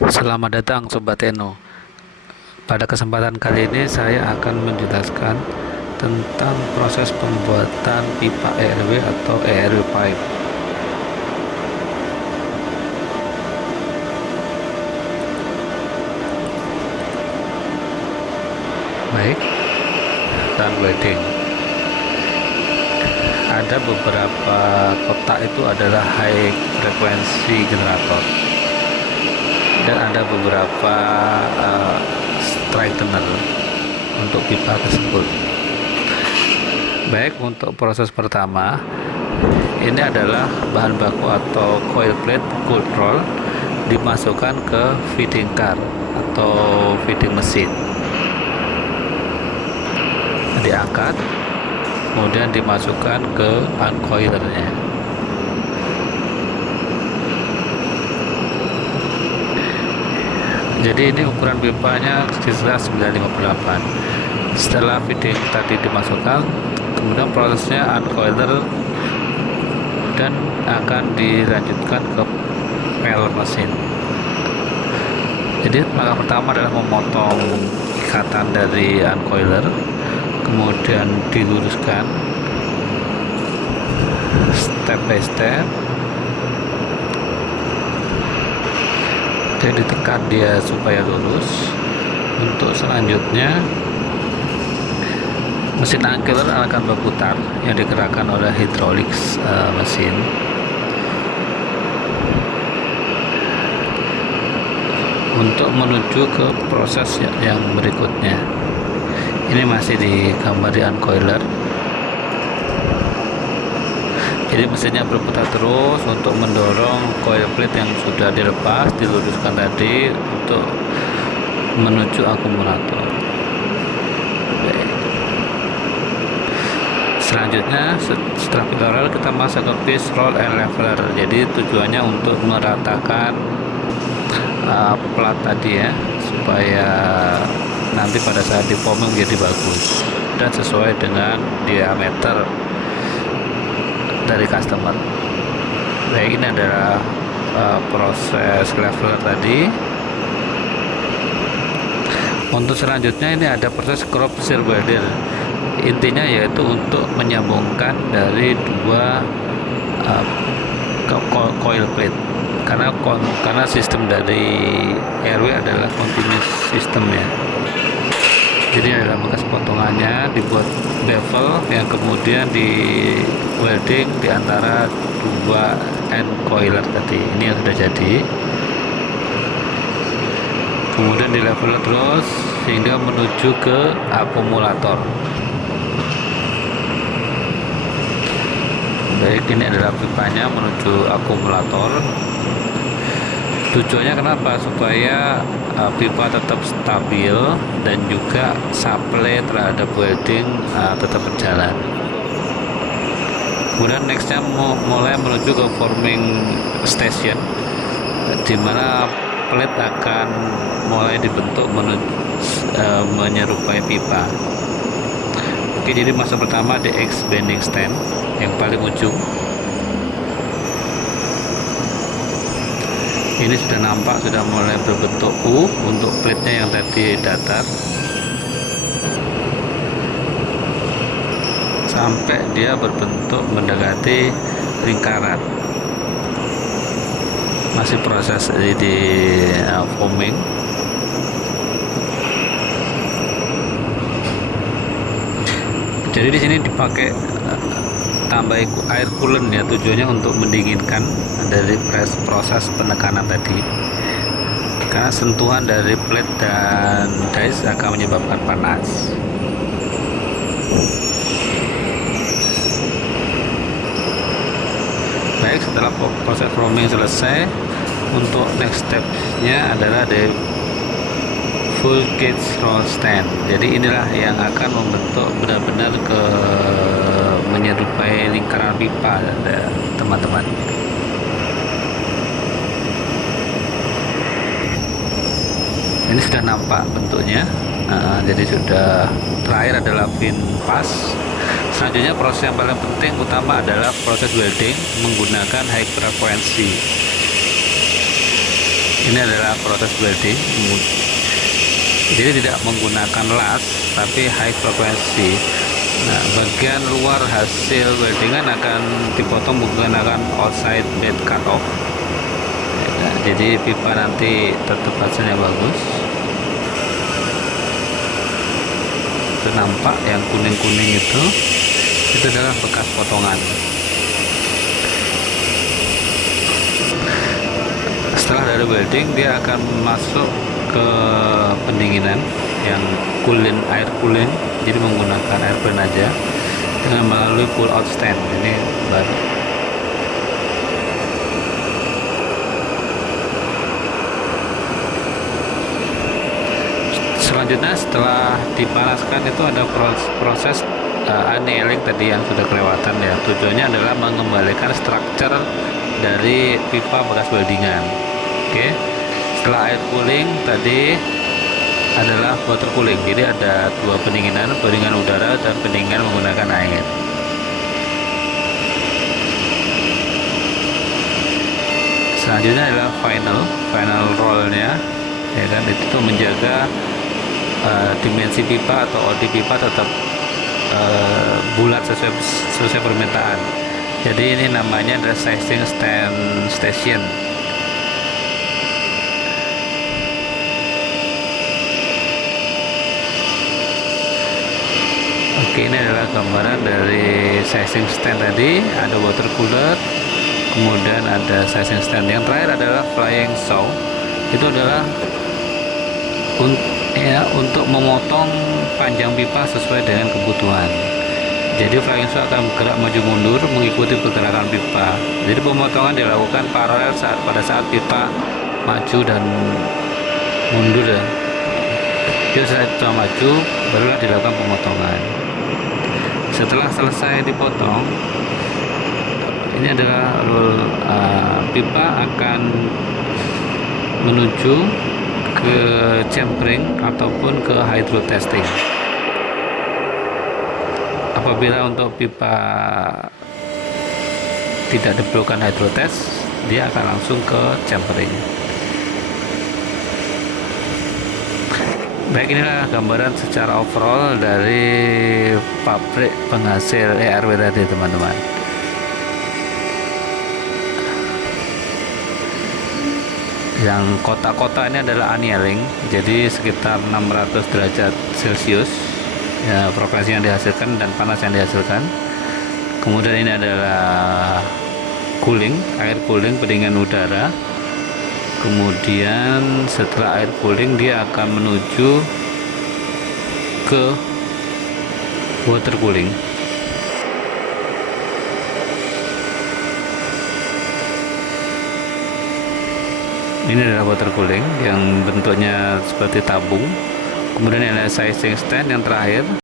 Selamat datang Sobat Eno. Pada kesempatan kali ini saya akan menjelaskan tentang proses pembuatan pipa ERW atau ERW pipe. Baik, dan welding. Ada beberapa kotak itu adalah high frequency generator dan ada beberapa straightener untuk pipa tersebut. Baik, untuk proses pertama ini adalah bahan baku atau coil plate cold roll dimasukkan ke feeding car atau feeding mesin, diangkat kemudian dimasukkan ke uncoilernya. Jadi ini ukuran pipanya sekitar 958. Setelah feeding tadi dimasukkan, kemudian prosesnya uncoiler dan akan dilanjutkan ke pel mesin. Jadi langkah pertama adalah memotong ikatan dari uncoiler, kemudian diluruskan step by step, dan ditekan dia supaya lurus. Untuk selanjutnya mesin uncoiler akan berputar yang digerakkan oleh hidrolik mesin. Untuk menuju ke proses yang berikutnya, ini masih digambar di uncoiler. Jadi mesinnya berputar terus untuk mendorong coil plate yang sudah dilepas, diluruskan tadi untuk menuju akumulator. Selanjutnya setelah pipa roll kita masuk ke piece roll and leveler. Jadi tujuannya untuk meratakan plat tadi ya, supaya nanti pada saat di foaming menjadi bagus dan sesuai dengan diameter dari customer. Baik, ini adalah proses leveler tadi. Untuk selanjutnya ini ada proses crop shear welder. Intinya yaitu untuk menyambungkan dari dua coil plate, karena sistem dari RW adalah continuous system ya. Jadi adalah bekas potongannya dibuat bevel yang kemudian di welding di antara dua end coiler tadi. Ini yang sudah jadi, kemudian di level terus sehingga menuju ke akumulator. Baik, ini adalah pipanya menuju akumulator. Tujuannya kenapa? Supaya pipa tetap stabil dan juga supply terhadap welding tetap berjalan. Kemudian nextnya mulai menuju ke forming station, di mana plate akan mulai dibentuk menyerupai pipa. Oke, jadi masa pertama di X bending stand yang paling ujung. Ini sudah nampak, sudah mulai berbentuk U untuk plate-nya yang tadi datar, sampai dia berbentuk mendekati lingkaran. Masih proses di foaming. Jadi di sini dipakai tambah air coolant ya, tujuannya untuk mendinginkan dari proses penekanan tadi, karena sentuhan dari plate dan dies akan menyebabkan panas. Baik, setelah proses foaming selesai, untuk next stepnya adalah the full gauge roll stand. Jadi inilah yang akan membentuk benar-benar menyerupai lingkaran pipa teman-teman. Ini sudah nampak bentuknya. Jadi sudah terakhir adalah pin pas. Selanjutnya proses yang paling penting utama adalah proses welding menggunakan high frequency. Ini adalah proses welding, jadi tidak menggunakan las tapi high frequency. Nah, bagian luar hasil weldingan akan dipotong menggunakan outside bed cut off. Nah, jadi pipa nanti tetap hasilnya bagus. Itu nampak yang kuning-kuning itu adalah bekas potongan. Setelah dari welding, dia akan masuk ke pendinginan yang air cooling, jadi menggunakan air burn aja dengan melalui pull out stand. Ini baru selanjutnya, setelah dipanaskan itu ada proses annealing tadi yang sudah kelewatan ya. Tujuannya adalah mengembalikan struktur dari pipa bekas weldingan. Oke, setelah air cooling tadi adalah water cooling, jadi ada dua pendinginan udara dan pendinginan menggunakan air. Selanjutnya adalah final rollnya, ya kan, itu tuh menjaga dimensi pipa atau OD pipa tetap bulat sesuai permintaan. Jadi ini namanya adalah sizing stand station. Oke, ini adalah gambaran dari sizing stand tadi. Ada water cooler, kemudian ada sizing stand. Yang terakhir adalah flying saw. Itu adalah untuk memotong panjang pipa sesuai dengan kebutuhan. Jadi flying saw akan bergerak maju mundur mengikuti pergerakan pipa. Jadi pemotongan dilakukan paralel pada saat pipa maju dan mundur ya. Jadi saat pipa maju barulah dilakukan pemotongan. Setelah selesai dipotong, ini adalah pipa akan menuju ke chambering ataupun ke hydro testing. Apabila untuk pipa tidak diperlukan hydro test, dia akan langsung ke chambering. Baik, inilah gambaran secara overall dari pabrik penghasil ERW tadi, teman-teman. Yang kota-kota ini adalah annealing, jadi sekitar 600 derajat Celcius ya, frekuensi yang dihasilkan dan panas yang dihasilkan. Kemudian ini adalah cooling, air cooling, pendinginan udara. Kemudian setelah air cooling dia akan menuju ke water cooling. Ini adalah water cooling yang bentuknya seperti tabung. Kemudian ada sizing stand yang terakhir.